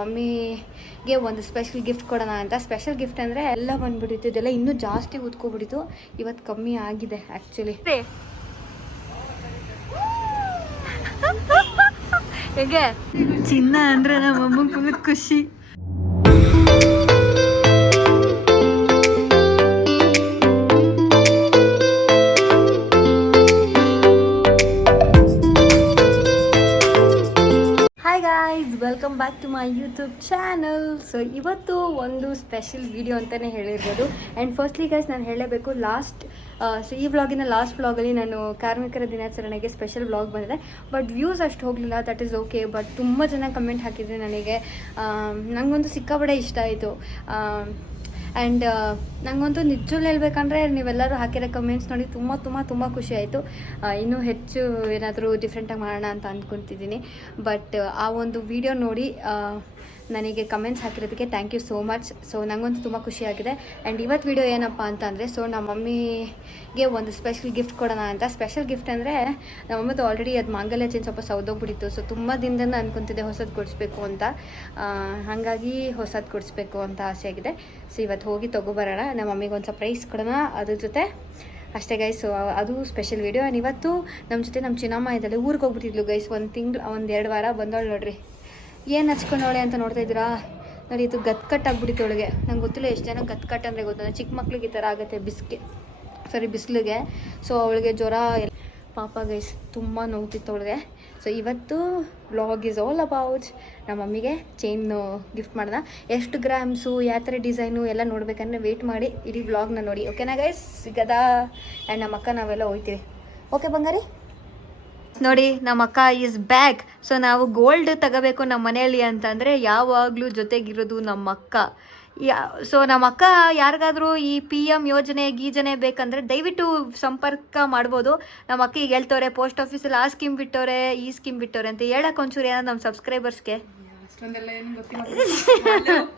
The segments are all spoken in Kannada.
ಮಮ್ಮಿಗೆ ಒಂದು ಸ್ಪೆಷಲ್ ಗಿಫ್ಟ್ ಕೊಡೋಣ ಅಂತ. ಸ್ಪೆಷಲ್ ಗಿಫ್ಟ್ ಅಂದರೆ ಎಲ್ಲ ಬಂದ್ಬಿಟ್ಟಿತ್ತು, ಇದೆಲ್ಲ ಇನ್ನೂ ಜಾಸ್ತಿ ಉದ್ಕೊಬಿಟ್ಟಿತ್ತು. ಇವತ್ತು ಕಮ್ಮಿ ಆಗಿದೆ ಆ್ಯಕ್ಚುಲಿ. ಹೇಗೆ ಚಿನ್ನ ಅಂದರೆ ನಮ್ಮ ಅಮ್ಮಂಗೆ ಫುಲ್ ಖುಷಿ. Welcome back to my YouTube channel. So ಇವತ್ತು ಒಂದು ಸ್ಪೆಷಲ್ ವಿಡಿಯೋ ಅಂತಲೇ ಹೇಳಿರ್ಬೋದು. ಆ್ಯಂಡ್ ಫಸ್ಟ್ಲಿ ಗೈಸ್ ನಾನು ಹೇಳಲೇಬೇಕು, ಸೊ ಈ ವ್ಲಾಗಿನ ಲಾಸ್ಟ್ ವ್ಲಾಗಲ್ಲಿ ನಾನು ಕಾರ್ಮಿಕರ ದಿನಾಚರಣೆಗೆ ಸ್ಪೆಷಲ್ ವ್ಲಾಗ್ ಬಂದಿದೆ. ಬಟ್ ವ್ಯೂಸ್ ಅಷ್ಟು ಹೋಗಲಿಲ್ಲ, ದಟ್ ಈಸ್ ಓಕೆ. ಬಟ್ ತುಂಬ ಜನ ಕಮೆಂಟ್ ಹಾಕಿದರೆ ನನಗೆ ನನಗಂತೂ ಸಿಕ್ಕಾಪಟ್ಟೆ ಇಷ್ಟ ಆಯಿತು. ಆ್ಯಂಡ್ ನನಗಂತೂ ನಿಜವೂ ಹೇಳ್ಬೇಕಂದ್ರೆ ನೀವೆಲ್ಲರೂ ಹಾಕಿರೋ ಕಮೆಂಟ್ಸ್ ನೋಡಿ ತುಂಬ ತುಂಬ ತುಂಬ ಖುಷಿ ಆಯಿತು. ಇನ್ನೂ ಹೆಚ್ಚು ಏನಾದರೂ ಡಿಫ್ರೆಂಟಾಗಿ ಮಾಡೋಣ ಅಂತ ಅಂದ್ಕೊತಿದ್ದೀನಿ. ಬಟ್ ಆ ಒಂದು ವಿಡಿಯೋ ನೋಡಿ ನನಗೆ ಕಮೆಂಟ್ಸ್ ಹಾಕಿರೋದಕ್ಕೆ thank you so much. So ನನಗಂತೂ ತುಂಬ ಖುಷಿಯಾಗಿದೆ. ಆ್ಯಂಡ್ ಇವತ್ತು ವಿಡಿಯೋ ಏನಪ್ಪ ಅಂತಂದರೆ, ಸೊ ನಮ್ಮ ಮಮ್ಮಿಗೆ ಒಂದು ಸ್ಪೆಷಲ್ ಗಿಫ್ಟ್ ಕೊಡೋಣ ಅಂತ. ಸ್ಪೆಷಲ್ ಗಿಫ್ಟ್ ಅಂದರೆ ನಮ್ಮಮ್ಮದು ಆಲ್ರೆಡಿ ಅದು ಮಾಂಗಲ್ಯ ಚೈನ್ ಸ್ವಲ್ಪ ಸೌದೋಗ್ಬಿಟ್ಟಿತ್ತು. ಸೊ ತುಂಬ ದಿನದಿಂದ ಅನ್ಕೊತಿದ್ದೆ ಹೊಸದು ಕೊಡಿಸ್ಬೇಕು ಅಂತ. ಹಾಗಾಗಿ ಹೊಸದು ಕೊಡಿಸ್ಬೇಕು ಅಂತ ಆಸೆ ಆಗಿದೆ. ಸೊ ಇವತ್ತು ಹೋಗಿ ತೊಗೊಬರೋಣ, ನಮ್ಮ ಮಮ್ಮಿಗೆ ಒಂದು ಸರ್ಪ್ರೈಸ್ ಕೊಡೋಣ ಅದ್ರ ಜೊತೆ ಅಷ್ಟೇ ಗೈಸ್. ಸೊ ಅದು ಸ್ಪೆಷಲ್ ವೀಡಿಯೋ. ಆ್ಯಂಡ್ ಇವತ್ತು ನಮ್ಮ ಜೊತೆ ನಮ್ಮ ಚಿನ್ನಮ್ಮ ಇದ್ದಾಳೆ, ಊರಿಗೆ ಹೋಗ್ಬಿಟ್ಟಿದ್ಲು ಗೈಸ್. ಒಂದು 2 ವಾರ ಬಂದವಳು ನೋಡ್ರಿ. ಏನು ಹಚ್ಕೊಂಡವಳೆ ಅಂತ ನೋಡ್ತಾ ಇದ್ದೀರಾ ನೋಡಿ. ಇದು ಗತ್ಕಟ್ ಆಗ್ಬಿಟ್ಟಿತ್ತು ಅವಳಿಗೆ. ನಂಗೆ ಗೊತ್ತಿಲ್ಲ ಎಷ್ಟು ಜನ ಗತ್ಕಟ್ ಅಂದರೆ ಗೊತ್ತಿಲ್ಲ. ಚಿಕ್ಕ ಮಕ್ಳಿಗೆ ಈ ಥರ ಆಗುತ್ತೆ ಬಿಸಿಲಿಗೆ. ಸೊ ಅವಳಿಗೆ ಜ್ವರ ಪಾಪ ಗೈಸ್ ತುಂಬ ನೋವ್ತಿತ್ತು ಅವಳಿಗೆ. ಸೊ ಇವತ್ತು ವ್ಲಾಗ್ ಈಸ್ ಆಲ್ ಅಬೌಟ್ ನಮ್ಮ ಮಮ್ಮಿಗೆ ಚೈನ್ ಗಿಫ್ಟ್ ಮಾಡೋಣ. ಎಷ್ಟು ಗ್ರಾಮ್ಸು, ಯಾವ ಥರ ಡಿಸೈನು ಎಲ್ಲ ನೋಡ್ಬೇಕಂದ್ರೆ ವೆಯ್ಟ್ ಮಾಡಿ ಇಡೀ ವ್ಲಾಗ್ನ ನೋಡಿ, ಓಕೆನಾ ಗೈಸ್? ಸಿಗದಾ? ಆ್ಯಂಡ್ ನಮ್ಮ ಅಕ್ಕ ನಾವೆಲ್ಲ ಹೋಗ್ತೀವಿ. ಓಕೆ ಬಂಗಾರಿ? ನೋಡಿ ನಮ್ಮ ಅಕ್ಕ ಈಸ್ ಬ್ಯಾಕ್. ಸೊ ನಾವು ಗೋಲ್ಡ್ ತಗೋಬೇಕು ನಮ್ಮ ಮನೆಯಲ್ಲಿ ಅಂತಂದರೆ ಯಾವಾಗಲೂ ಜೊತೆಗಿರೋದು ನಮ್ಮ ಅಕ್ಕ. ಸೊ ನಮ್ಮ ಅಕ್ಕ ಯಾರಿಗಾದರೂ ಈ PM ಯೋಜನೆ ಗೀಜನೆ ಬೇಕಂದರೆ ದಯವಿಟ್ಟು ಸಂಪರ್ಕ ಮಾಡ್ಬೋದು. ನಮ್ಮ ಅಕ್ಕ ಈಗ ಹೇಳ್ತವ್ರೆ ಪೋಸ್ಟ್ ಆಫೀಸಲ್ಲಿ ಆ ಸ್ಕೀಮ್ ಬಿಟ್ಟವ್ರೆ, ಈ ಸ್ಕೀಮ್ ಬಿಟ್ಟವ್ರೆ ಅಂತ. ಹೇಳಕ್ಕೆ ಒಂಚೂರು ಏನೋ ನಮ್ಮ ಸಬ್ಸ್ಕ್ರೈಬರ್ಸ್ಗೆ.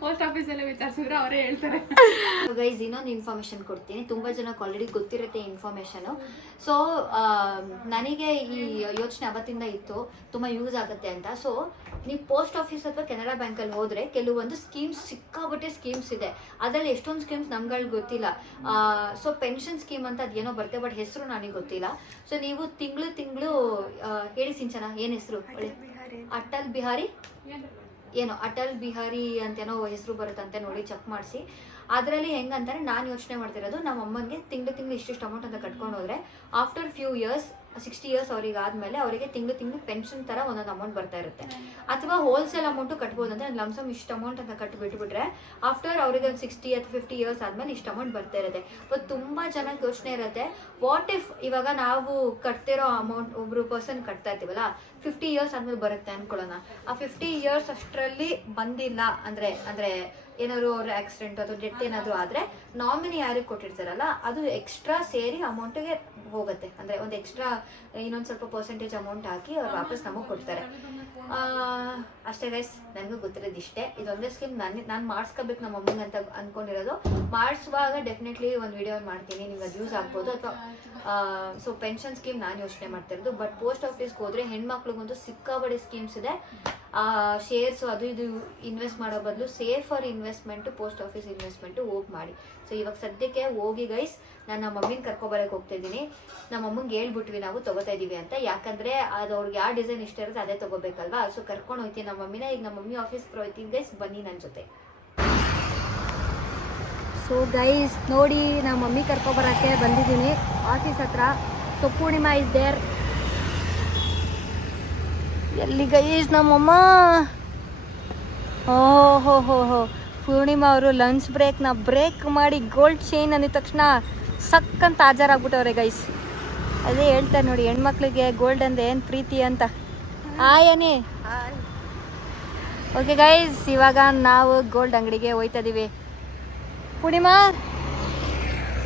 ಪೋಸ್ಟ್ ಆಫೀಸಲ್ಲೇ ವಿಚಾರಿಸಿದ್ರೆ ಅವರೇ ಹೇಳ್ತಾರೆ. ಗೈಸ್ ಇನ್ನೊಂದು ಇನ್ಫಾರ್ಮೇಶನ್ ಕೊಡ್ತೀನಿ. ತುಂಬ ಜನಕ್ಕೆ ಆಲ್ರೆಡಿ ಗೊತ್ತಿರುತ್ತೆ ಇನ್ಫಾರ್ಮೇಶನು. ಸೊ ನನಗೆ ಈ ಯೋಚನೆ ಅವತ್ತಿಂದ ಇತ್ತು ತುಂಬ ಯೂಸ್ ಆಗುತ್ತೆ ಅಂತ. ಸೊ ನೀವು ಪೋಸ್ಟ್ ಆಫೀಸ್ ಅಥವಾ ಕೆನರಾ ಬ್ಯಾಂಕಲ್ಲಿ ಹೋದರೆ ಕೆಲವೊಂದು ಸ್ಕೀಮ್ಸ್, ಸಿಕ್ಕಾಬಟ್ಟೆ ಸ್ಕೀಮ್ಸ್ ಇದೆ. ಅದರಲ್ಲಿ ಎಷ್ಟೊಂದು ಸ್ಕೀಮ್ಸ್ ನಮ್ಗಳಿಗೆ ಗೊತ್ತಿಲ್ಲ. ಸೊ ಪೆನ್ಷನ್ ಸ್ಕೀಮ್ ಅಂತ ಅದೇನೋ ಬರುತ್ತೆ, ಬಟ್ ಹೆಸರು ನನಗೆ ಗೊತ್ತಿಲ್ಲ. ಸೊ ನೀವು ತಿಂಗಳು ಹೇಳಿ ಸಿಂಚನ, ಏನು ಹೆಸರು? ಅಟಲ್ ಬಿಹಾರಿ ಅಂತೇನೋ ಹೆಸರು ಬರುತ್ತಂತೆ, ನೋಡಿ ಚೆಕ್ ಮಾಡಿಸಿ. ಅದರಲ್ಲಿ ಹೆಂಗಂತಾರೆ, ನಾನು ಯೋಚನೆ ಮಾಡ್ತಿರೋದು ನಮ್ಮ ಅಮ್ಮನಿಗೆ ತಿಂಗಳು ಇಷ್ಟಿಷ್ಟು ಅಮೌಂಟ್ ಅಂತ ಕಟ್ಕೊಂಡು ಹೋದರೆ ಆಫ್ಟರ್ ಫ್ಯೂ ಇಯರ್ಸ್ 60 ಇಯರ್ಸ್ ಅವ್ರಿಗೆ ಆದಮೇಲೆ ಅವರಿಗೆ ತಿಂಗಳು ಪೆನ್ಷನ್ ಥರ ಒಂದೊಂದು ಅಮೌಂಟ್ ಬರ್ತಾ ಇರುತ್ತೆ. ಅಥವಾ ಹೋಲ್ಸೇಲ್ ಅಮೌಂಟು ಕಟ್ಬೋದು. ಅಂದರೆ ಲಮ್ಸಮ್ ಇಷ್ಟು ಅಮೌಂಟ್ ಅಂತ ಕಟ್ಟಿಬಿಟ್ಬಿಟ್ರೆ ಆಫ್ಟರ್ ಅವರಿಗೆ ಒಂದು 60 ಅಥವಾ 50 ಇಯರ್ಸ್ ಆದಮೇಲೆ ಇಷ್ಟು ಅಮೌಂಟ್ ಬರ್ತಾ ಇರುತ್ತೆ. ಬಟ್ ತುಂಬ ಜನಕ್ಕೆ ಯೋಚನೆ ಇರುತ್ತೆ, ವಾಟ್ ಇಫ್ ಇವಾಗ ನಾವು ಕಟ್ತಿರೋ ಅಮೌಂಟ್ ಒಬ್ಬರು ಪರ್ಸನ್ ಕಟ್ತಾ ಇರ್ತೀವಲ್ಲ, 50 ಇಯರ್ಸ್ ಆದಮೇಲೆ ಬರುತ್ತೆ ಅಂದ್ಕೊಳ್ಳೋಣ. ಆ 50 ಇಯರ್ಸ್ ಅಷ್ಟರಲ್ಲಿ ಬಂದಿಲ್ಲ ಅಂದರೆ ಏನಾದ್ರು ಅವ್ರ ಆಕ್ಸಿಡೆಂಟ್ ಅಥವಾ ಡೆತ್ ಏನಾದರೂ ಆದರೆ ನಾಮಿನಿ ಯಾರಿಗೆ ಕೊಟ್ಟಿರ್ತಾರಲ್ಲ ಅದು ಎಕ್ಸ್ಟ್ರಾ ಸೇರಿ ಅಮೌಂಟಿಗೆ ಹೋಗುತ್ತೆ. ಅಂದರೆ ಒಂದು ಎಕ್ಸ್ಟ್ರಾ ಇನ್ನೊಂದು ಸ್ವಲ್ಪ ಪರ್ಸೆಂಟೇಜ್ ಅಮೌಂಟ್ ಹಾಕಿ ಅವ್ರು ವಾಪಸ್ ನಮಗೆ ಕೊಡ್ತಾರೆ. ಅಷ್ಟೇ ಗೈಸ್, ನನಗೂ ಗೊತ್ತಿರೋದು ಇಷ್ಟೇ. ಇದೊಂದೇ ಸ್ಕೀಮ್ ನಾನು ಮಾಡಿಸ್ಕೋಬೇಕು ನಮ್ಮ ಮಮ್ಮಿಗೆ ಅಂತ ಅಂದ್ಕೊಂಡಿರೋದು. ಮಾಡಿಸುವಾಗ ಡೆಫಿನೆಟ್ಲಿ ಒಂದು ವಿಡಿಯೋ ಮಾಡ್ತೀನಿ, ನಿಮ್ಗೆ ಅದು ಯೂಸ್ ಆಗ್ಬೋದು. ಅಥವಾ ಸೊ ಪೆನ್ಷನ್ ಸ್ಕೀಮ್ ನಾನು ಯೋಚನೆ ಮಾಡ್ತಿರೋದು. ಬಟ್ ಪೋಸ್ಟ್ ಆಫೀಸ್ಗೆ ಹೋದರೆ ಹೆಣ್ಮಕ್ಳಿಗಂತೂ ಸಿಕ್ಕಾಬಡಿ ಸ್ಕೀಮ್ಸ್ ಇದೆ. ಶೇರ್ಸು ಅದು ಇದು ಇನ್ವೆಸ್ಟ್ ಮಾಡೋ ಬದಲು safer investment post office investment ಹೋಗಿ ಮಾಡಿ. ಸೊ ಇವಾಗ ಸದ್ಯಕ್ಕೆ ಹೋಗಿ ಗೈಸ್ ನಾನು ನಮ್ಮ ಮಮ್ಮಿನ ಕರ್ಕೊಬರಕ್ಕೆ ಹೋಗ್ತಾ ಇದ್ದೀನಿ. ನಮ್ಮ ಅಮ್ಮಂಗೆ ಹೇಳ್ಬಿಟ್ವಿ ನಾವು ತೊಗೋತಾ ಇದ್ದೀವಿ ಅಂತ. ಯಾಕಂದರೆ ಅದು ಅವ್ರಿಗೆ ಯಾವ ಡಿಸೈನ್ ಇಷ್ಟ ಇರುತ್ತೆ ಅದೇ ತೊಗೋಬೇಕಲ್ವಾ. ಸೊ ಕರ್ಕೊಂಡು ಹೋಗ್ತೀನಿ ನಮ್ಮ ಮಮ್ಮಿನ. ಈಗ ನಮ್ಮ ಮಮ್ಮಿ ಆಫೀಸ್ಗೆ ಹೋಗ್ತೀನಿ ಗೈಸ್, ಬನ್ನಿ ನನ್ನ ಜೊತೆ. ಸೊ ಗೈಸ್ ನೋಡಿ, ನಮ್ಮ ಮಮ್ಮಿ ಕರ್ಕೊಬರೋಕ್ಕೆ ಬಂದಿದ್ದೀನಿ ಆಫೀಸ್ ಹತ್ರ. So Purnima is there. ಎಲ್ಲಿ ಗೈಸ್ ನಮ್ಮಮ್ಮ? ಓಹೋ ಪೂರ್ಣಿಮಾ ಅವರು ಲಂಚ್ ಬ್ರೇಕ್ ಮಾಡಿ ಗೋಲ್ಡ್ ಚೈನ್ ಅಂದಿದ ತಕ್ಷಣ ಸಕ್ಕಂತ ಹಾಜರಾಗ್ಬಿಟ್ಟವ್ರೆ ಗೈಸ್. ಅದೇ ಹೇಳ್ತಾರೆ ನೋಡಿ, ಹೆಣ್ಮಕ್ಳಿಗೆ ಗೋಲ್ಡ್ ಅಂದ್ರೆ ಏನು ಪ್ರೀತಿ ಅಂತ. ಏನೇ ಓಕೆ ಗೈಸ್, ಇವಾಗ ನಾವು ಗೋಲ್ಡ್ ಅಂಗಡಿಗೆ ಹೋಯ್ತಾ ಇದೀವಿ. ಪೂರ್ಣಿಮಾ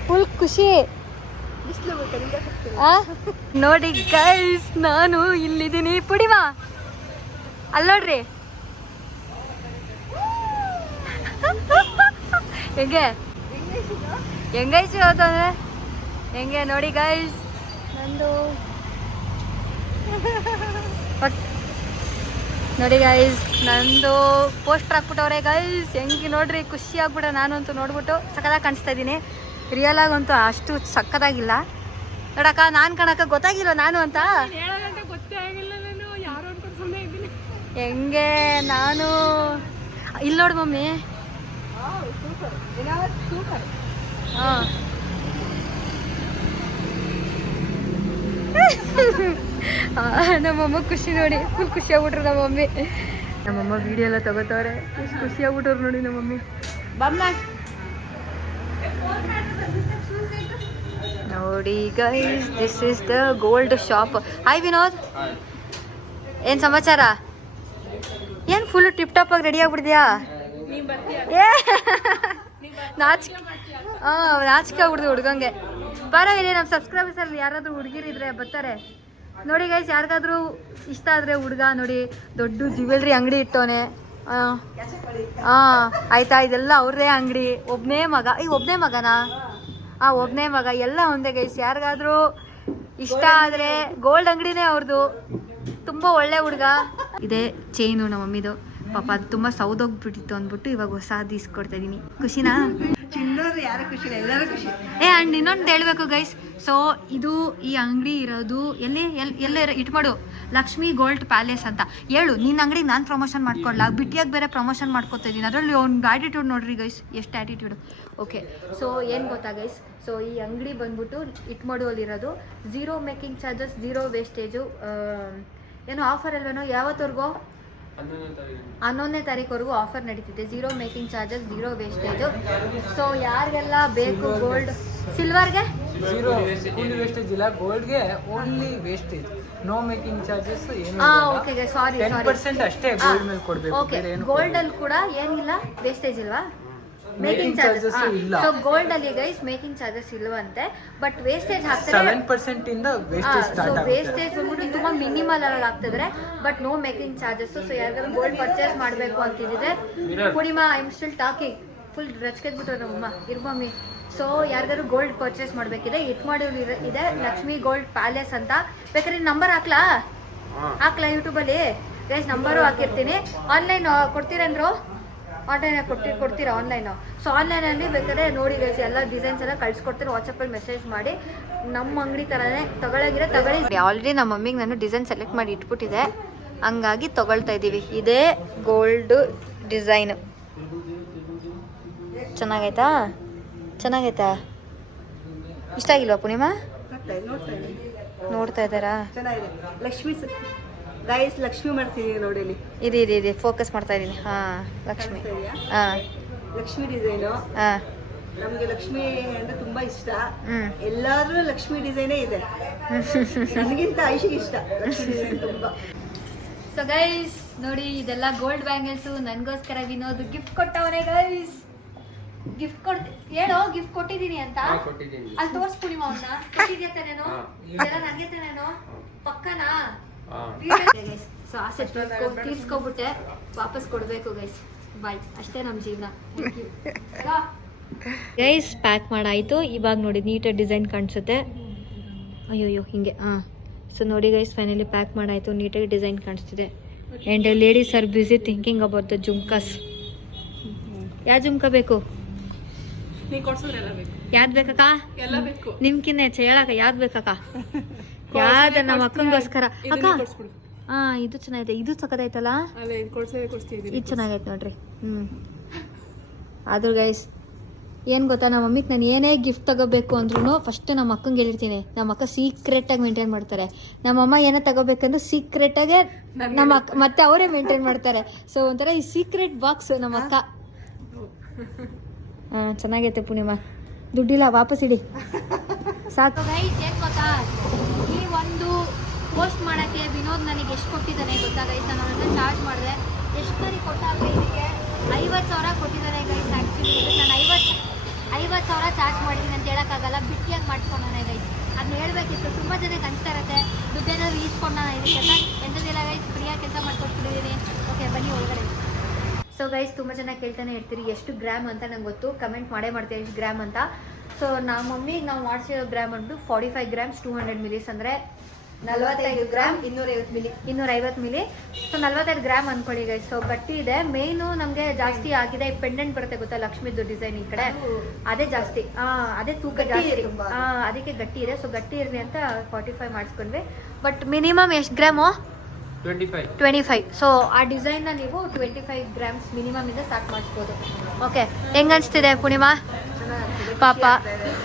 ಫುಲ್ ಖುಷಿ. ನೋಡಿ ಗೈಸ್ ನಾನು ಇಲ್ಲಿದ್ದೀನಿ. ಪೂರ್ಣಿಮಾ ಅಲ್ಲೋಡ್ರಿ ಹೆಂಗೈಸಿ ಹೋದ್ರೆ ಹೆಂಗೆ ನೋಡಿ ಗೈಸ್. ನಂದು ನೋಡಿ ಗೈಸ್ ನಂದು ಪೋಸ್ಟರ್ ಹಾಕ್ಬಿಟ್ಟವ್ರೆ ಗೈಸ್, ಹೆಂಗೆ ನೋಡ್ರಿ ಖುಷಿ ಆಗ್ಬಿಟ್ಟ. ನಾನು ಅಂತೂ ನೋಡ್ಬಿಟ್ಟು ಸಕ್ಕದಾಗಿ ಕಾಣಿಸ್ತಾ ಇದ್ದೀನಿ. ರಿಯಲ್ ಆಗಂತೂ ಅಷ್ಟು ಸಕ್ಕದಾಗಿಲ್ಲ ನೋಡಕ್ಕ. ನಾನು ಕಣಕ್ಕ ಗೊತ್ತಾಗಿಲ್ಲ ನಾನು ಅಂತ ಗೊತ್ತೇ ಆಗಿಲ್ಲ, ನಾನು ಯಾರು ಅನ್ಕೊಂಡು ಸುಮ್ಮನೆ ಇದ್ದೀನಿ. ಹೆಂಗೆ ನಾನು ಇಲ್ಲಿ ನೋಡು ಮಮ್ಮಿ. ಹಾಂ ನಮ್ಮಮ್ಮ ಖುಷಿ ನೋಡಿ, ಫುಲ್ ಖುಷಿ ಆಗ್ಬಿಟ್ರು ನಮ್ಮ ಮಮ್ಮಿ. ನಮ್ಮಮ್ಮ ವಿಡಿಯೋ ಎಲ್ಲ ತಗೋತವ್ರೆ, ಎಷ್ಟು ಖುಷಿ ಆಗ್ಬಿಟ್ಟವ್ರು ನೋಡಿ ನಮ್ಮ ಮಮ್ಮಿ. ನೋಡಿ guys, this is the gold shop. Hi Vinod, ಏನು ಸಮಾಚಾರ? ಏನು ಫುಲ್ ಟಿಪ್ ಟಾಪ್ ಆಗಿ ರೆಡಿ ಆಗ್ಬಿಡ್ದ್ಯಾ? ಏ ನಾಚಿಕೆ ಆಗ್ಬಿಡ್ದು ಹುಡ್ಗಂಗೆ. ಪರವಾಗಿಲ್ಲ, ನಮ್ಮ ಸಬ್ಸ್ಕ್ರೈಬರ್ಸಲ್ಲಿ ಯಾರಾದರೂ ಹುಡುಗಿರಿದ್ರೆ ಬರ್ತಾರೆ ನೋಡಿ ಗೈಸ್. ಯಾರಿಗಾದ್ರೂ ಇಷ್ಟ ಆದರೆ ಹುಡುಗ ನೋಡಿ, ದೊಡ್ಡ ಜ್ಯುವೆಲ್ರಿ ಅಂಗಡಿ ಇಟ್ಟವನೆ. ಹಾಂ ಆಯ್ತಾ, ಇದೆಲ್ಲ ಅವ್ರದೇ ಅಂಗಡಿ. ಒಬ್ಬನೇ ಮಗ, ಈಗ ಒಬ್ಬನೇ ಮಗನಾ? ಒಬ್ಬನೇ ಮಗ. ಎಲ್ಲ ಒಂದೇ ಗೈಸ್. ಯಾರಿಗಾದ್ರೂ ಇಷ್ಟ ಆದರೆ ಗೋಲ್ಡ್ ಅಂಗಡಿನೇ ಅವ್ರದ್ದು. ತುಂಬ ಒಳ್ಳೆ ಹುಡುಗ. ಇದೇ ಚೈನು ನಮ್ಮ ಮಮ್ಮಿದು. ಪಾಪ ಅದು ತುಂಬ ಸೌದೋಗ್ಬಿಟ್ಟಿತ್ತು ಅಂದ್ಬಿಟ್ಟು ಇವಾಗ ಹೊಸದು ಇಸ್ಕೊಡ್ತಾ ಇದ್ದೀನಿ. ಖುಷಿನಾ? ಆ್ಯಂಡ್ ಇನ್ನೊಂದು ಹೇಳಬೇಕು ಗೈಸ್. ಸೊ ಇದು ಈ ಅಂಗಡಿ ಇರೋದು ಎಲ್ಲ ಇಟ್ಮಾಡು, ಲಕ್ಷ್ಮಿ ಗೋಲ್ಡ್ ಪ್ಯಾಲೇಸ್ ಅಂತ ಹೇಳು. ನಿನ್ನ ಅಂಗಡಿಗೆ ನಾನು ಪ್ರಮೋಷನ್ ಮಾಡ್ಕೊಡ್ಲಾ, ಬಿಟ್ಟಿಯಾಗಿ ಬೇರೆ ಪ್ರಮೋಷನ್ ಮಾಡ್ಕೊತಾ ಇದ್ದೀನಿ. ಅದರಲ್ಲಿ ಒಂದು ಆ್ಯಟಿಟ್ಯೂಡ್ ನೋಡ್ರಿ ಗೈಸ್, ಎಷ್ಟು ಆ್ಯಟಿಟ್ಯೂಡು. ಓಕೆ, ಸೊ ಏನು ಗೊತ್ತಾ ಗೈಸ್, ಸೊ ಈ ಅಂಗಡಿ ಬಂದ್ಬಿಟ್ಟು ಇಟ್ಮಾಡುವಲ್ಲಿರೋದು. Zero making charges, zero wastage. ಏನೋ ಆಫರ್ ಅಲ್ವೇನೋ, ಯಾವತ್ತವರೆಗೂ? 11ನೇ ತಾರೀಕುವರೆಗೂ ಆಫರ್ ನಡೀತಿದೆ. Zero making charges, zero wastage. So ಯಾರಿಗೆಲ್ಲ ಬೇಕು ಗೋಲ್ಡ್, ಸಿಲ್ವರ್ಗೆ ಝೀರೋ ವೇಸ್ಟೇಜ್ ಇಲ್ಲ, ಗೋಲ್ಡ್ಗೆ only wastage, no making charges ಏನು. ಓಕೆ ಸಾರಿ 10% ಅಷ್ಟೇ ಗೋಲ್ಡ್ ಮೇಲೆ ಕೊಡಬೇಕು. ಓಕೆ, ಗೋಲ್ಡ್ ಅಲ್ಲಿ ಕೂಡ ಏನಿಲ್ಲ, ವೇಸ್ಟೇಜ್ ಇಲ್ವಾ? ಮೇಕಿಂಗ್ ಚಾರ್ಜಸ್ ಇಲ್ಲ. ಸೊ ಗೋಲ್ಡ್ ಅಲ್ಲಿ ಗೈಸ್ ಮೇಕಿಂಗ್ ಚಾರ್ಜಸ್ ಇಲ್ವಂತೆ, ಬಟ್ ವೇಸ್ಟೇಜ್ ಹಾಕ್ತಾರೆ. 7% ಇಂದ ವೇಸ್ಟೇಜ್ ಸ್ಟಾರ್ಟ್ ಆಗುತ್ತೆ. ವೇಸ್ಟೇಜ್ ಬಂದ್ಬಿಟ್ಟು ತುಂಬಾ ಮಿನಿಮಲ್ ಅಲ್ಲಿ ಆಗ್ತಿದ್ರೆ, but no making charges. So ಯಾರಿಗಾದ್ರು ಗೋಲ್ಡ್ ಪರ್ಚೇಸ್ ಮಾಡಬೇಕು ಅಂತಿದ್ರೆ Poornima, I am still talking, full ರಚ್ಕೆದ್ಬಿಟ್ಟು ನಮ್ಮಮ್ಮ ಇರ್ಮಮ್ಮಿ. ಸೊ ಯಾರಿಗಾದ್ರು ಗೋಲ್ಡ್ ಪರ್ಚೇಸ್ ಮಾಡಬೇಕಿದೆ, ಮಾಡಿ ಇದೆ ಲಕ್ಷ್ಮಿ ಗೋಲ್ಡ್ ಪ್ಯಾಲೇಸ್ ಅಂತ. ಬೇಕಾದ್ರೆ ನಂಬರ್ ಹಾಕ್ಲಾ ಯೂಟ್ಯೂಬಲ್ಲಿ ಗೈಸ್, ನಂಬರು ಹಾಕಿರ್ತೀನಿ. ಆನ್ಲೈನ್ ಕೊಡ್ತೀರೇನ್ರು? ಆನ್ಲೈನ್ ಕೊಡ್ತೀರಾ ಆನ್ಲೈನು? ಸೊ ಆನ್ಲೈನಲ್ಲಿ ಬೇಕಾದ್ರೆ ನೋಡಿ ಗೈಸ್, ಎಲ್ಲ ಡಿಸೈನ್ಸ್ ಎಲ್ಲ ಕಳ್ಸಿಕೊಡ್ತೀನಿ. ವಾಟ್ಸಪ್ಪಲ್ಲಿ ಮೆಸೇಜ್ ಮಾಡಿ. ನಮ್ಮ ಅಂಗಡಿ ಥರನೇ ತಗೊಳ್ಳೋಗಿರೋ ತಗೊಳ್ಳಿ. ಆಲ್ರೆಡಿ ನಮ್ಮ ಮಮ್ಮಿಗೆ ನಾನು ಡಿಸೈನ್ ಸೆಲೆಕ್ಟ್ ಮಾಡಿ ಇಟ್ಬಿಟ್ಟಿದೆ, ಹಂಗಾಗಿ ತೊಗೊಳ್ತಾ ಇದ್ದೀವಿ. ಇದೇ ಗೋಲ್ಡ್ ಡಿಸೈನು. ಚೆನ್ನಾಗೈತಾ? ಇಷ್ಟ ಆಗಿಲ್ವಾ ಪೂರ್ಣಿಮಾ? ನೋಡ್ತಾ ಇದ್ದಾರಾ? ಲಕ್ಷ್ಮಿ ಮಾಡ್ತೀನಿ ನೋಡಿ. ಇದೆ ಫೋಕಸ್ ಮಾಡ್ತಾ ಇದ್ದೀನಿ. ಲಕ್ಷ್ಮಿ. ಲಕ್ಷ್ಮಿ ಡಿಸೈನು. ನಮ್ಗೆ ಲಕ್ಷ್ಮಿ ಅಂದ್ರೆ ತುಂಬಾ ಇಷ್ಟ. ಎಲ್ಲಾದ್ರೂ ಲಕ್ಷ್ಮಿ ಡಿಸೈನೇ ಇದೆ. ನನಗಿಂತ ಐಶಿಗೆ ಇಷ್ಟ ಲಕ್ಷ್ಮಿ ಡಿಸೈನ್ ತುಂಬಾ. ಸೊ ಗೈಸ್ ನೋಡಿ, ಇದೆಲ್ಲ ಗೋಲ್ಡ್ ಬ್ಯಾಂಗಲ್ಸು ನನಗೋಸ್ಕರ ವಿನೋದ್ ಗಿಫ್ಟ್ ಕೊಟ್ಟವನೇ ಗೈಸ್. ಗಿಫ್ಟ್ ಹೇಳೋ, ಗಿಫ್ಟ್ ಕೊಟ್ಟಿದ್ದೀನಿ ಅಂತ. ಅಲ್ಲಿ ತೋರಿಸ್ಬಿಡಿ ಅವನ್ನ. ಕೊಟ್ಟಿದ್ಯಾ ತಾನೇನೋ? ಇದೆಲ್ಲ ನನಗೆ ತಾನೇನೋ? ಪಕ್ಕನಾ? ಸೊ ಆಸೆ ತೀರ್ಸ್ಕೊಬಿಟ್ಟೆ, ವಾಪಸ್ ಕೊಡಬೇಕು ಗೈಸ್. ಬಾಯ್, ಅಷ್ಟೇ ನಮ್ಮ ಜೀವನ. ಗೈಸ್ ಪ್ಯಾಕ್ ಮಾಡಾಯಿತು. ಇವಾಗ ನೋಡಿ ನೀಟಾಗಿ ಡಿಸೈನ್ ಕಾಣಿಸುತ್ತೆ. ಅಯ್ಯೋ ಹಿಂಗೆ. ಸೊ ನೋಡಿ ಗೈಸ್, ಫೈನಲಿ ಪ್ಯಾಕ್ ಮಾಡಾಯಿತು, ನೀಟಾಗಿ ಡಿಸೈನ್ ಕಾಣಿಸ್ತಿದೆ. And ladies are busy thinking about the jhumkas. ಯಾವ ಜುಮ್ಕಾ ಬೇಕು? ಯಾವ್ದು ಬೇಕಕ್ಕ? ಎಲ್ಲ ಬೇಕು. ನಿಮ್ಕಿನ್ನ ಹೆಚ್ಚು ಹೇಳಕ್ಕ, ಯಾವ್ದು ಬೇಕಕ್ಕ? ಯಾವ್ದು ನಮ್ಮ ಅಕ್ಕಂಗೋಸ್ಕರ ಅಕ್ಕ? ಇದು ಚೆನ್ನಾಗಿದೆ. ಇದು ಸಕ್ಕದಾಯ್ತಲ್ಲ, ಇದು ಚೆನ್ನಾಗೈತೆ ನೋಡ್ರಿ. ಆದ್ರೂ ಗೈಸ್ ಏನು ಗೊತ್ತಾ, ನಮ್ಮ ಮಮ್ಮಿಗೆ ನಾನು ಏನೇ ಗಿಫ್ಟ್ ತಗೋಬೇಕು ಅಂದ್ರೂ ಫಸ್ಟ್ ನಮ್ಮ ಅಕ್ಕಂಗೆ ಹೇಳಿರ್ತೀನಿ. ನಮ್ಮ ಅಕ್ಕ ಸೀಕ್ರೆಟಾಗಿ ಮೇಂಟೈನ್ ಮಾಡ್ತಾರೆ. ನಮ್ಮಮ್ಮ ಏನೋ ತಗೋಬೇಕಂದ್ರೆ ಸೀಕ್ರೆಟಾಗೆ ನಮ್ಮ ಅಕ್ಕ ಮತ್ತೆ ಅವರೇ ಮೇಂಟೈನ್ ಮಾಡ್ತಾರೆ. ಸೊ ಒಂಥರ ಈ ಸೀಕ್ರೆಟ್ ಬಾಕ್ಸ್ ನಮ್ಮ ಅಕ್ಕ. ಚೆನ್ನಾಗೈತೆ ಪೂರ್ಣಿಮಾ. ದುಡ್ಡಿಲ್ಲ, ವಾಪಸ್ ಇಡಿ ಸಾಕು. ಗೈಸ್ ಏನು ಗೊತ್ತಾ, ಈ ಒಂದು ಪೋಸ್ಟ್ ಮಾಡೋಕ್ಕೆ ವಿನೋದ್ ನನಗೆ ಎಷ್ಟು ಕೊಟ್ಟಿದ್ದಾನೆ ಗೊತ್ತಾ ಗೈಸ್? ನಾನು ಅವನನ್ನ ಚಾರ್ಜ್ ಮಾಡಿದೆ. ಎಷ್ಟು ನನಗೆ ಕೊಟ್ಟಾಗ ಇದಕ್ಕೆ 50,000 ಕೊಟ್ಟಿದ್ದಾರೆ ಗೈಸ್. ಆ್ಯಕ್ಚುಲಿ ಇದಕ್ಕೆ ನಾನು 50,000 ಚಾರ್ಜ್ ಮಾಡಿದ್ದೀನಿ ಅಂತ ಹೇಳೋಕ್ಕಾಗಲ್ಲ, ಬಿಟ್ಟಿಯಾಗಿ ಮಾಡಿಸ್ಕೊಂಡಾನೆ ಗೈಸ್. ಅದನ್ನ ಹೇಳಬೇಕಿತ್ತು. ತುಂಬ ಜನಕ್ಕೆ ಅನಿಸ್ತಾ ಇರುತ್ತೆ ದುಡ್ಡೇನಾದ್ರು ಈಸ್ಕೊಂಡಾನ ಇದಕ್ಕೆ ಅಂತ. ಎಂಥದಿಲ್ಲ ಗೈಸ್, ಫ್ರೀಯಾಗಿ ಕೆಲಸ ಮಾಡ್ಕೊಟ್ಬಿಟ್ಟಿದ್ದೀನಿ. ಓಕೆ ಬನ್ನಿ ಒಳಗಡೆ. ಸೊ ಗೈಸ್ ತುಂಬ ಜನ ಕೇಳ್ತಾನೆ ಇರ್ತೀರಿ ಎಷ್ಟು ಗ್ರಾಮ್ ಅಂತ. ನಂಗೆ ಗೊತ್ತು, ಕಮೆಂಟ್ ಮಾಡೇ ಮಾಡ್ತೀವಿ ಎಷ್ಟು ಗ್ರಾಮ್ ಅಂತ. ಸೊ ನಮ್ಮ ಮಮ್ಮಿಗೆ ನಾವು ಮಾಡಿಸಿರೋ ಗ್ರಾಮ್ ಅಂದ್ಬಿಟ್ಟು 45 ಗ್ರಾಮ್ಸ್ 200 ಮಿಲೀಸ್ ಅಂದರೆ 45 gram 250 milli 250 milli. So 45 gram ಅನ್ಕೊಳ್ಳಿ ಗೈಸ್. ಸೊ ಗಟ್ಟಿ ಇದೆ. ಮೇಯ್ನು ನಮಗೆ ಜಾಸ್ತಿ ಆಗಿದೆ ಪೆಂಡೆಂಟ್ ಬರುತ್ತೆ ಗೊತ್ತಾ ಲಕ್ಷ್ಮಿದು ಡಿಸೈನ್ ಈ ಕಡೆ, ಅದೇ ಜಾಸ್ತಿ ಅದೇ ತೂಕ ಗಟ್ಟಿ ಜಾಸ್ತಿ ಇದೆ ತುಂಬಾ. ಅದಕ್ಕೆ ಗಟ್ಟಿ ಇದೆ. ಸೊ ಗಟ್ಟಿ ಇರಲಿ ಅಂತ 45 ಮಾಡಿಸ್ಕೊಂಡ್ವಿ. ಬಟ್ ಮಿನಿಮಮ್ ಎಷ್ಟು ಗ್ರಾಮು? 25. ಸೊ ಆ ಡಿಸೈನ್ನ ನೀವು 25 ಗ್ರಾಮ್ಸ್ ಮಿನಿಮಮ್ ಇಂದ ಸ್ಟಾರ್ಟ್ ಮಾಡಿಸ್ಬೋದು. ಓಕೆ, ಹೆಂಗ್ ಅನ್ಸ್ತಿದೆ ಪೂರ್ಣಿಮಾ? ಪಾಪ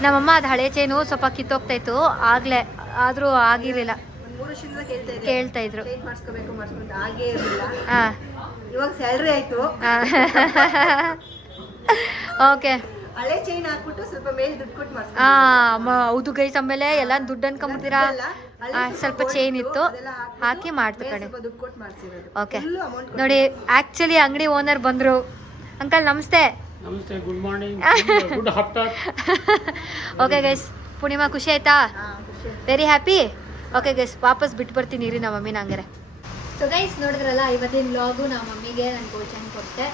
ನಮ್ಮಮ್ಮ ಅದು ಹಳೆ ಚೈನು ಸ್ವಲ್ಪ ಕಿತ್ತೋಗ್ತಾ ಇತ್ತು ಆಗ್ಲೇ, ಆದ್ರೂ ಆಗಿರ್ಲಿಲ್ಲ, ಒಂದು 3 ವರ್ಷದಿಂದ ಕೇಳ್ತಾ ಇದ್ರು. ಚೇಂಜ್ ಮಾಡಿಸ್ಕೋಬೇಕು ಮಾಡಿಸ್ಕೊಂಡು ಆಗೇ ಇರಲಿಲ್ಲ. ಹಾ ಇವಾಗ ಸ್ಯಾಲ್ರಿ ಆಯ್ತು, ಓಕೆ. ಹಳೆ ಚೈನ್ ಹಾಕ್ಬಿಟ್ಟು ಸ್ವಲ್ಪ ಮೇಲೆ ದುಡ್ಡು ಕೊಟ್ಟು ಮಾಡಿಸ್ಕೊಂಡು ಹೌದು ಗೈಸ್. ಆಮೇಲೆ ಎಲ್ಲ ದುಡ್ಡು ಅನ್ಕೊಂಬಿಡ್ತೀರಾ, ಸ್ವಲ್ಪ ಚೈನ್ ಇತ್ತು ಹಾಕಿ ಮಾಡ್ತು ಕಡೆ. ದುಡ್ಡು ಕೊಟ್ಟು ಮಾಡಿಸಿರೋದು. ಓಕೆ ಫುಲ್ಲು ಅಮೌಂಟ್ ನೋಡಿ, ಆಕ್ಚುಲಿ ಅಂಗಡಿ ಓನರ್ ಬಂದ್ರು. ಅಂಕಲ್ ನಮಸ್ತೆ. ನಮಸ್ತೆ, good morning, good after. Okay guys, Purnima ಖುಷಿ ಆಯ್ತಾ? Very happy. ಓಕೆ ಗೈಸ್, ವಾಪಸ್ ಬಿಟ್ಟು ಬರ್ತೀನಿ ಇರಿ ನಮ್ಮ ಮಮ್ಮಿನ ಹಂಗಾರೆ. ಸೊ ಗೈಸ್ ನೋಡಿದ್ರಲ್ಲ ಇವತ್ತಿನ ವ್ಲಾಗು. ನಮ್ಮ ಮಮ್ಮಿಗೆ ನಾನು ಗೋಲ್ಡ್ ಚೈನ್ ಕೊಟ್ಟೆ.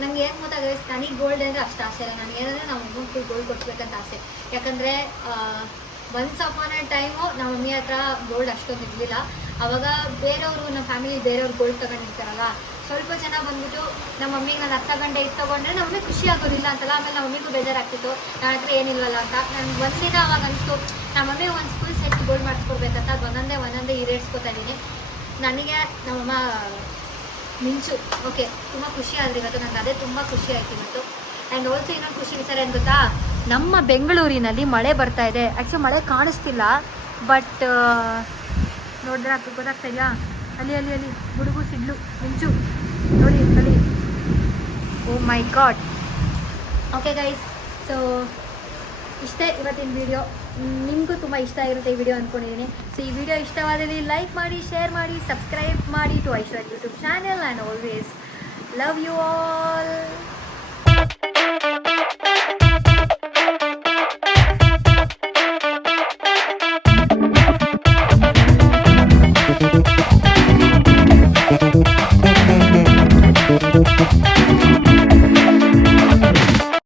ನನಗೆ ಏನು ಗೊತ್ತಾ ಗೈಸ್, ನನಗೆ ಗೋಲ್ಡ್ ಅಂದರೆ ಅಷ್ಟು ಆಸೆ ಇಲ್ಲ. ನನಗೆ ಏನಂದರೆ ನಮ್ಮ ಅಮ್ಮಕ್ಕೆ ಗೋಲ್ಡ್ ಕೊಡ್ಸ್ಬೇಕಂತ ಆಸೆ. ಯಾಕಂದರೆ ಒನ್ಸ್ ಅಪಾನ್ ಎ ಟೈಮು ನಮ್ಮ ಮಮ್ಮಿ ಹತ್ರ ಗೋಲ್ಡ್ ಅಷ್ಟೊಂದು ಇರಲಿಲ್ಲ. ಆವಾಗ ಬೇರೆಯವರು, ನಮ್ಮ ಫ್ಯಾಮಿಲಿ ಬೇರೆಯವ್ರು ಗೋಲ್ಡ್ ತಗೊಂಡಿರ್ತಾರಲ್ಲ, ಸ್ವಲ್ಪ ಜನ ಬಂದ್ಬಿಟ್ಟು ನಮ್ಮ ಮಮ್ಮಿಗೆ ನಾನು 10 ಗಂಟೆ ಇದು ತೊಗೊಂಡ್ರೆ ನಮ್ಮ ಮಮ್ಮಿಗೆ ಖುಷಿ ಆಗೋದಿಲ್ಲ ಅಂತಲ್ಲ. ಆಮೇಲೆ ನಮ್ಮ ಮಮ್ಮಿಗೂ ಬೇಜಾರಾಗ್ತಿತ್ತು, ನನ್ನ ಹತ್ರ ಏನಿಲ್ವಲ್ಲ ಅಂತ. ನನಗೆ ಒಂದಿನ ಅವಾಗ ಅನಿಸ್ತು, ನಮ್ಮ ಮಮ್ಮಿಗೆ ಒಂದು ಫುಲ್ ಸೆಟ್ ಗೋಲ್ಡ್ ಮಾಡಿಸ್ಕೊಡ್ಬೇಕಂತ ಒಂದೊಂದೇ ಈಡೇರಿಸ್ಕೊತಾ ಇದ್ದೀನಿ. ನನಗೆ ನಮ್ಮಮ್ಮ ಮಿಂಚು. ಓಕೆ, ತುಂಬ ಖುಷಿ ಆದರೆ ಇವತ್ತು ನನಗೆ ಅದೇ ತುಂಬ ಖುಷಿ ಆಯ್ತು ಇವತ್ತು. ಆ್ಯಂಡ್ ಆಲ್ಸೋ ಇನ್ನೊಂದು ಖುಷಿ ವಿಚಾರ ಏನು ಗೊತ್ತಾ, ನಮ್ಮ ಬೆಂಗಳೂರಿನಲ್ಲಿ ಮಳೆ ಬರ್ತಾ ಇದೆ. ಆ್ಯಕ್ಚುಲಿ ಮಳೆ ಕಾಣಿಸ್ತಿಲ್ಲ, ಬಟ್ ನೋಡಿದ್ರೆ ಗೊತ್ತಾಗ್ತಾ ಇದೆಯಾ, ಅಲ್ಲಿ ಗುಡುಗು ಸಿಡ್ಲು ಮಿಂಚು ನೋಡಿ ಅಲ್ಲಿ. ಓ ಮೈ ಗಾಡ್. ಓಕೆ ಗೈಸ್, ಸೊ ಇಷ್ಟೇ ಇವತ್ತಿನ ವಿಡಿಯೋ. ನಿಮಗೂ ತುಂಬ ಇಷ್ಟ ಆಗಿರುತ್ತೆ ಈ ವಿಡಿಯೋ ಅಂದ್ಕೊಂಡಿದ್ದೀನಿ. ಸೊ ಈ ವಿಡಿಯೋ ಇಷ್ಟವಾದಲ್ಲಿ ಲೈಕ್ ಮಾಡಿ, ಶೇರ್ ಮಾಡಿ, ಸಬ್ಸ್ಕ್ರೈಬ್ ಮಾಡಿ to Aishwarya YouTube channel. And always love you all.